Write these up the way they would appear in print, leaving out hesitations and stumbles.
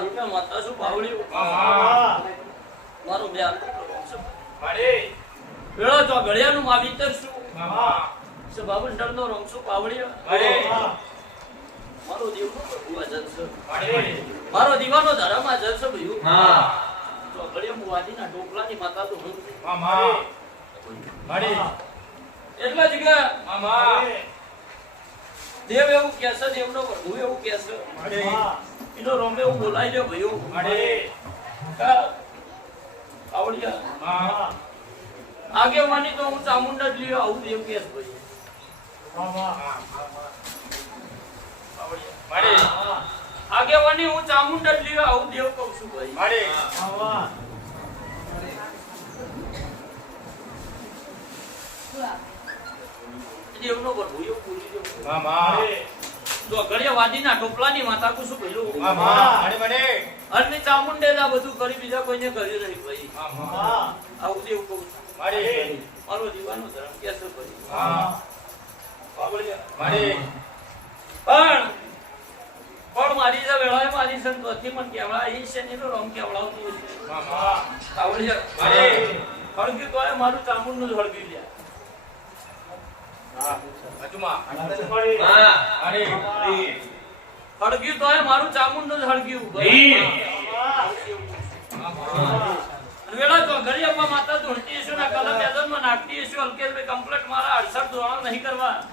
રૂપિયા માતા શું પાવળ્યું મારું બે પેલો તો ગળિયાનું માવીતર શું બાબુંડર નો રંગ શું પાવળ્યો મારો દેવનો ભગવા જલસો મારો દીવાનો ધરામાં જલસો ભયું તો ગળિયા મુવાદીના ટોપલાની માતા તો હું એટલા જગ્યા દેવ એવું કે છે દેવનો પ્રભુ એવું કે છે એનો રોમે એવું બોલાઈ લ્યો ભયો આવડિયા આગેવાની તો હું ચામુંડા જ લ્યો આવું દેવ કે છે ભાઈ આગેવાની હું ચામુંડા જ લ્યો આવું દેવ કહું છું ભાઈ દેવનો પ્રભુ એવું બોલી તો ગળિયાવાદીના ટોપલાની માતા કુ શું ભઈલું અને ચામુંડેલા બધું કરી બીજા કોઈને કર્યું નહીં ભાઈ આવું દેવું કહું મારો દીવાનો ધર્મ કે છે ભાઈ પણ મારી જે વેળાએ મારી સંતોથી મન કેવડા એ છે એનો રંગ કેવડાવતું છે હળગ્યું તો મારું ચામુંડ નું હળગ્યું લ્યા હળગ્યું તો મારું ચામુંડ નું હળગ્યું વેળા તો ગળિયામાં માતા ધૂણતી છું ના કલમ યાદનમાં નાખતી છું અલ્કેશભાઈ કમ્પ્લીટ મારા 68 ધોરણ નહીં કરવા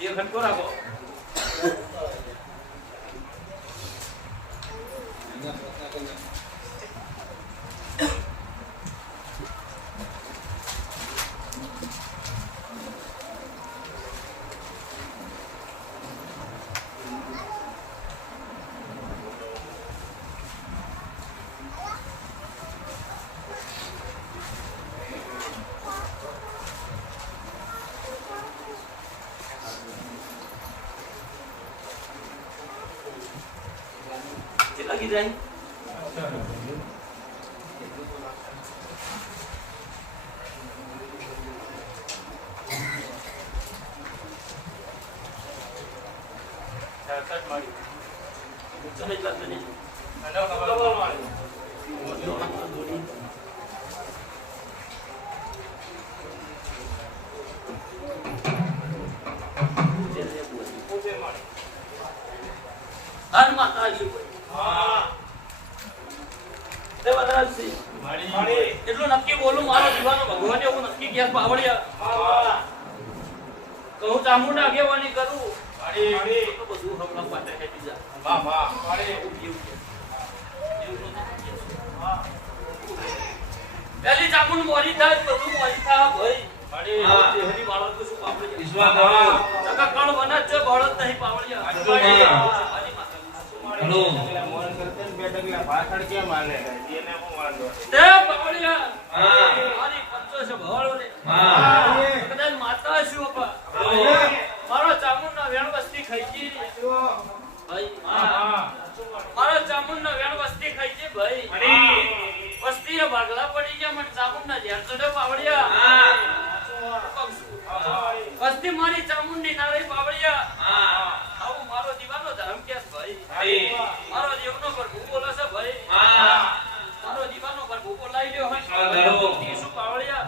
જે ખટકો રાખો lagi dan catat mari sampai kelas ini anda kabar mari An mata ayu એટલું નક્કી બોલું મારો દીવાનો ભગવાન એવું નક્કી કે પાવડિયા કહું ચામુંડા આગેવાની કરું તો બધું હમણાં પાટે હેડી જા પહેલી ચામુંડ મોરી થાય બધું મોરી થાય ભાઈ હરી બાળક શું પાવડિયા કણ બના છે બળદ નહીં પાવડિયા હેલો મોરન કરતે બે ડગલા પાછળ કે માલે એને હું વાંધો તે પાવડિયા મારી 500 ભવાળો રે કદાચ માતા છું બાપા મારો ચામુંડનો વેણ વસ્તી ખાઈજી ભાઈ મારો ચામુંડનો વેણ વસ્તી ખાઈજી ભાઈ વસ્તીએ ભાગલા પડી ગયા મને ચામુંડના ઝેર ચડે પાવડિયા વસ્તી મારી ચામુંડની નાળી પાવડિયા આવું મારો દીવાનો ધર્મ કેસ ભાઈ મારો દેવનો પ્રભુ બોલે છે ભાઈ મારો દીવાનો પ્રભુ બોલાઈ લ્યો હોય શું પાવડિયા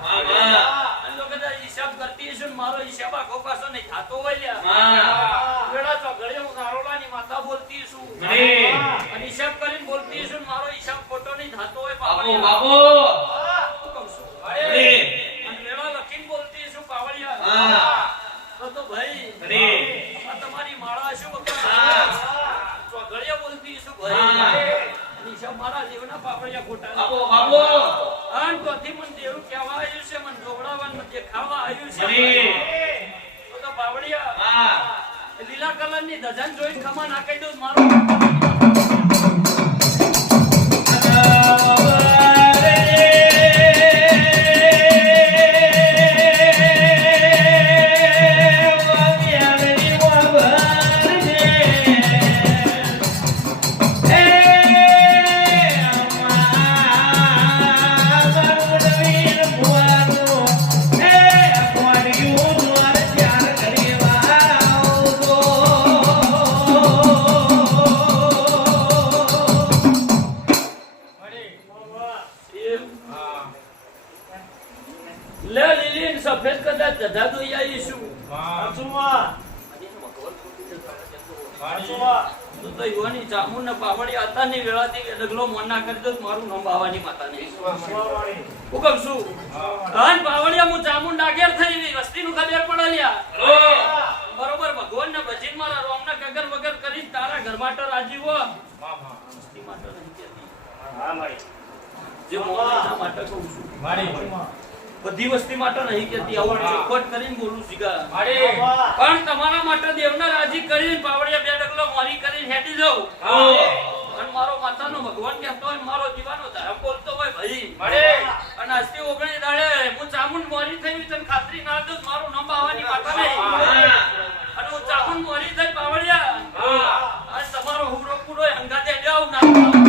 અને લોકો કદાચ હિસાબ કરતી છે મારો હિસાબ આખો પાછો નહીં થાતો હોય લ્યા વેળા તો ઘરે હું નારોલાની માતા બોલતી છું અને હિસાબ કરીને બોલતી છું મારો હિસાબ ખોટો નહીં થાતો હોય પાવડિયા બાબો કહું છું અને વેળા લખીને બોલતી છું પાવડિયા તો ભાઈ તમારી માળા શું તો ગળિયા બોલતી શું ભાઈ નિશા મારા દેવના પાપડિયા ખોટા બાબો અન તોથી મન દેવ કેવા આવ્યું છે મન જોવડાવન મન દેખાવા આવ્યું છે તો પાપડિયા લીલા કલરની ધજન જોઈ ખમા નાખી દઉં મારો Oh લે લીલી ને સફેદ કદાચ દધા દોઈ આવીશું તો યુવાની ચામુંડ ને પાવડી આતાની વેળાથી ડગલો મોના કરી દો મારું નામ બાવાની માતાની હુકમ શું અન પાવડિયા હું ચામુંડ આગળ થઈ વસ્તીનું ખબર પડ્યા બરોબર ભગવાન ને ભજીન મારા રોમ ના કગર વગર કરી તારા ઘર માટે રાજી હો વસ્તી માટે નહીં કેતી હા ભાઈ જે મોના માટે કહું છું બધી વસ્તી માટે નહીં કેતી આવું ચોખવટ કરીને બોલું શીખા પણ તમારા માટે દેવના રાજી કરીને પાવડિયા બે ડગલો મારી કરીને હેડી જાઉં અને મારો માતાનો ભગવાન કહેતો હોય મારો જીવાનો ધર્મ બોલતો હોય ભાઈ અને આજથી 19 દાડે હું ચામુંડ મોરી થઈ તને ખાતરી ના દઉં મારું નામ આવવાની માતા નહીં અને હું ચામુંડ મોરી થઈ પાવડિયા આજ તમારો હુરો પૂરો હંગાતે જાવ ના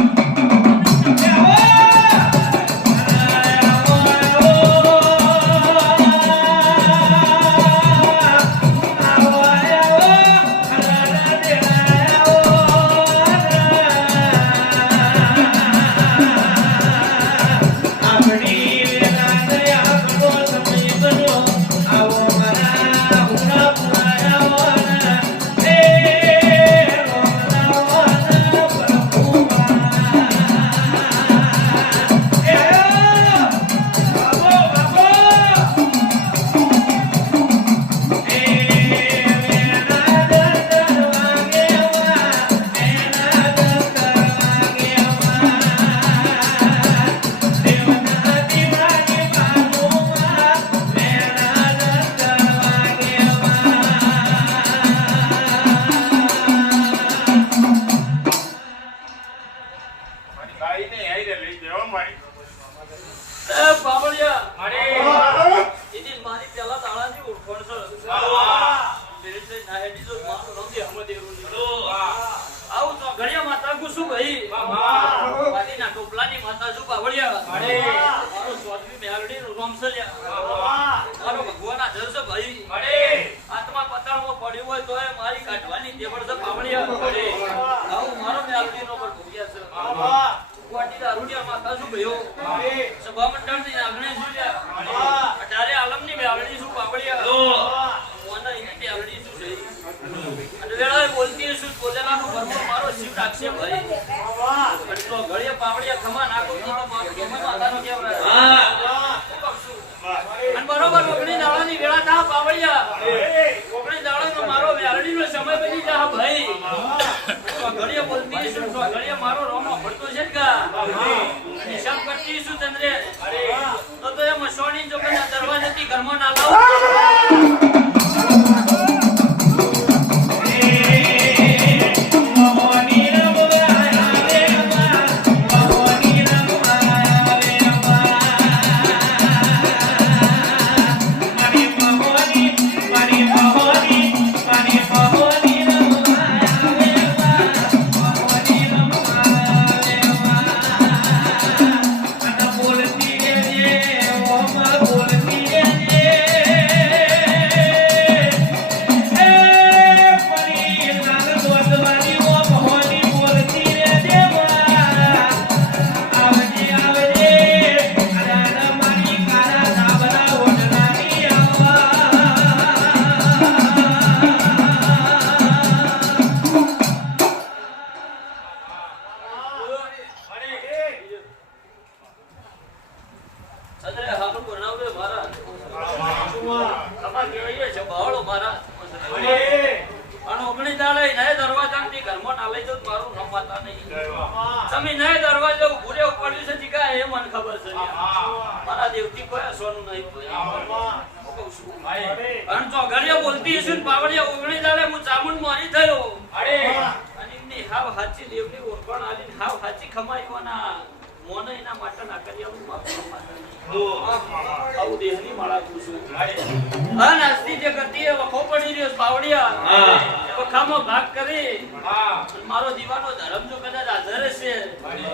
મારો જીવાનો ધર્મ જો કદાચ આધારે છે અને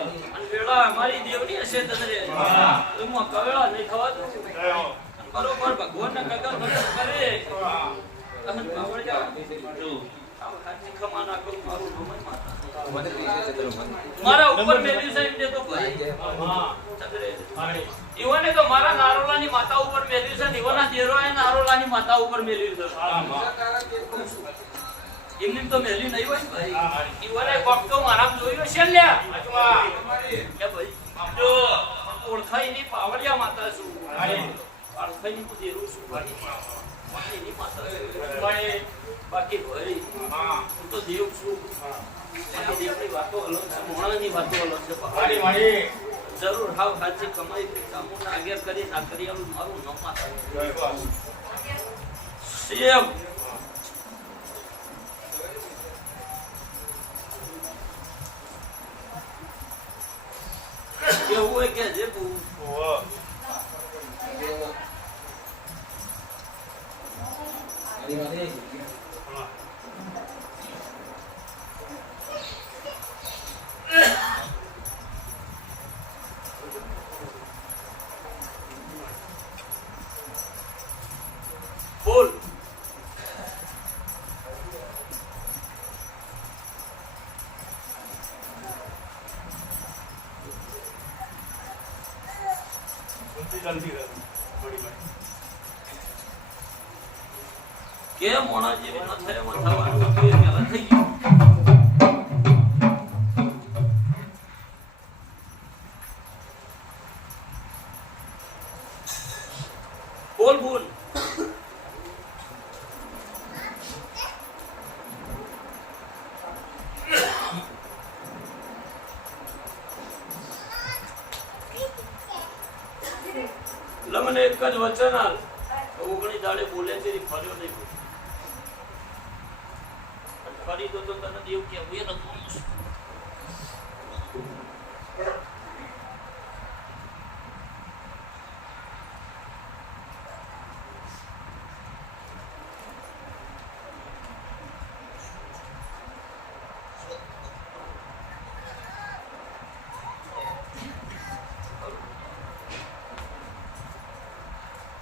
વેળા અમારી દેવની હશે તને હું કવેળા નહીં થવા દઉં બરોબર ભગવાન ના કગર કરે અને બાવળિયા હાથી ખમા ના કરું મારું નમય માતા મારા ઉપર મેલી સાહેબ ને તો ભાઈ ઈવને તો મારા નારોલાની માતા ઉપર મેલ્યું છે ઈવના દેરોએ નારોલાની માતા ઉપર મેલ્યું છે એમની તો મેલી નહીં હોય ભાઈ ઈવને કોક તો મારા જોયો છે લ્યા કે ભાઈ જો ઓળખાઈ ની પાવડિયા માતા છું ઓળખાઈ ની દેરો છું ભાઈ ની માતા છે બાકી ભાઈ હું તો દેવ છું દેવની વાતો અલગ છે મોણાની વાતો અલગ છે પહાડી વાળી જરૂર હાવ હાથી કમાઈ ચામુંડા આગળ કરી ના કરી આવું મારું નામ માતા સેવ કેવું હોય કે જે બોલ કે મોણા જેવી ન થાય એમાં થવાનું હતું એ પહેલા થઈ ગયું બોલ બોલ મને એક જ વચન આલ ઓગણી દાડે બોલે છે ફર્યો નહીં ફરી તો તને દેવ કેવું એ નતું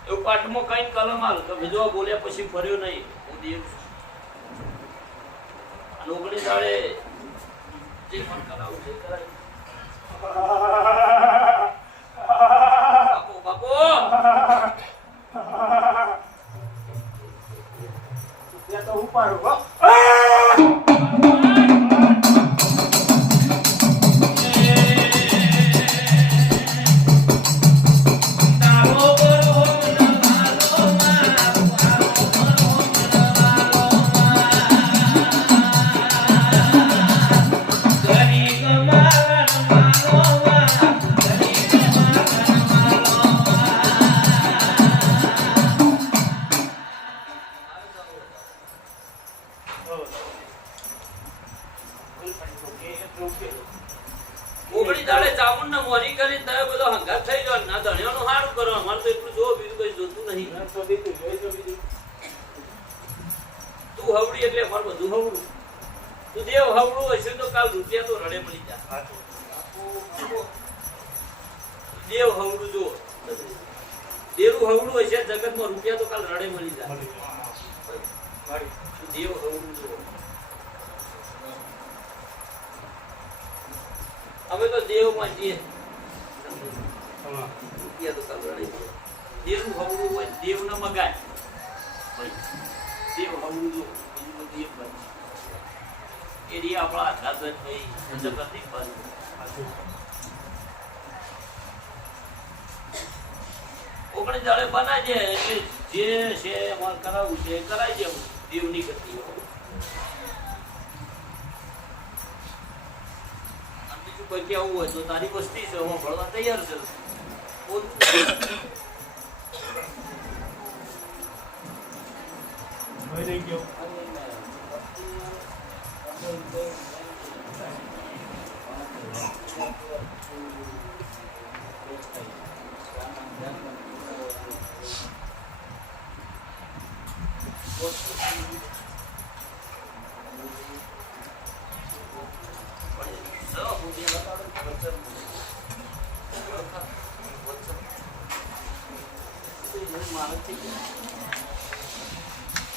એવું પાઠમાં કઈ કલમ આલ તો બીજો બોલ્યા પછી ફર્યો નહીં હું દેવ છું અને ઓગણી દાડે જે પણ કરાવું છે કરાય બાપો ત્યાં તો ઉપાડો ઓગણી દાડે ચામુંડ ને મોરી કરી તમે બધો હંગાત થઈ ગયો ના ધણિયાનું સારું કરો અમારે તો એટલું જો બીજું કઈ જોતું નહીં તું હવડી એટલે અમારે બધું હવડું તું દેવ હવડું હશે તો કાલ રૂપિયા તો રડે મળી જાય દેવ હવડું જો દેવું હવડું હશે જગતમાં રૂપિયા તો કાલ રડે મળી જાય દેવ હવડું જો અમે તો દેવ માં છીએ રૂપિયા તો કાલ રડે દેવું હવડું હોય દેવ ન મગાય દેવ હવડું જો બીજું દેવ બને એ રી આપણા જગત નહીં જગત ની બને ઓગણી દાડે બનાવી દે એટલે જે છે અમારે કરાવવું છે કરાવી દેવું દેવની ગતિ બીજું કોઈ કેવું હોય તો તારી વસ્તી છે હું ભણવા તૈયાર છે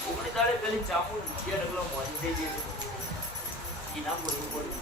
ઓગણી દાડે પેલી ચામુંડ 2 ડગલા મોડી થઈ ગઈ ઈ લાંબો એવું બોલું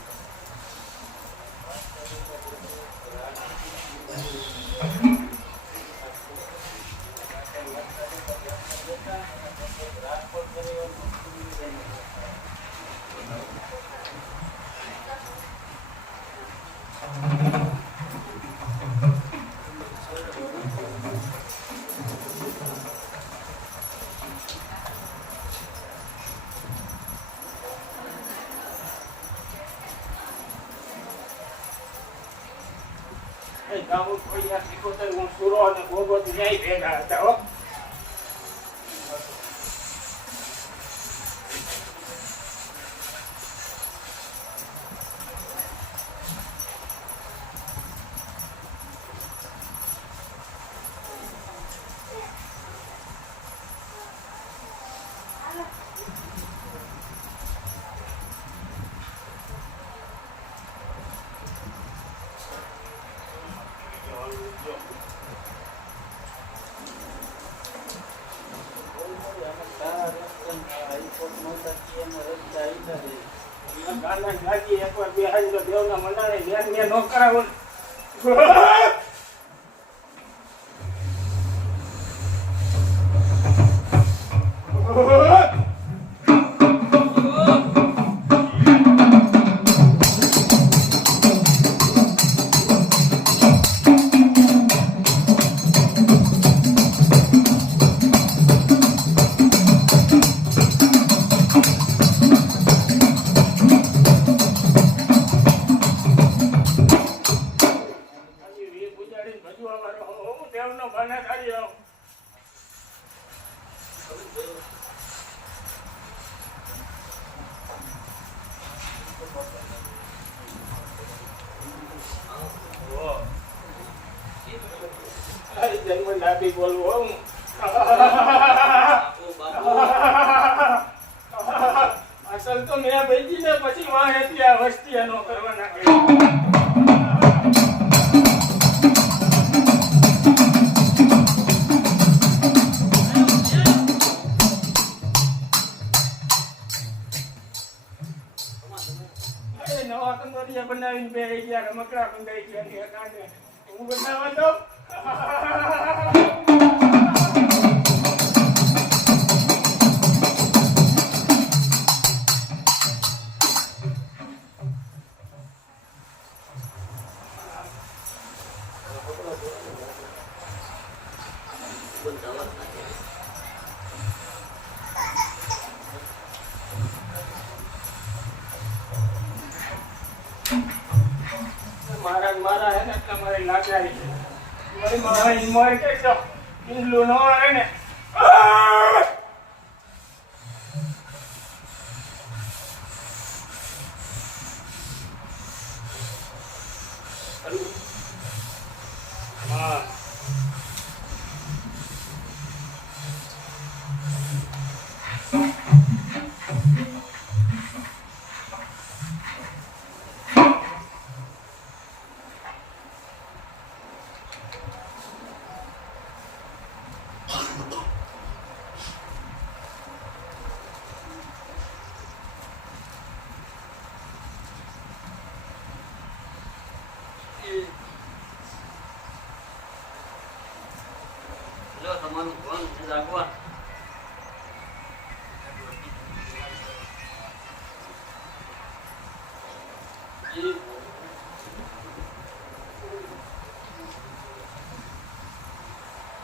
ગાવું થોડી આ શીખોતર હું સુરો અને ગોગો જાય ભેગા હતા હો ગાના ગાજી એકવાર બેહાડી તો દેવના મંડાણે ઘેર ને નો કરાવો દેવનો બને ખાલી આવો જન્મ લાભી બોલવું અસલ તો મેં ભેજી ને પછી વાહ ત્યાં વસ્તી નો કરવાના નવા કંદોરિયા બનાવીને બે ગયા રમકડા બંધાઈ ગયા હું બનાવવા દઉં મારા હે ને તમારે લાચારી મારી મારી મોર કે તો ઇંગલું નો આવે ને હા તમારું કોણ છે રાખવા જી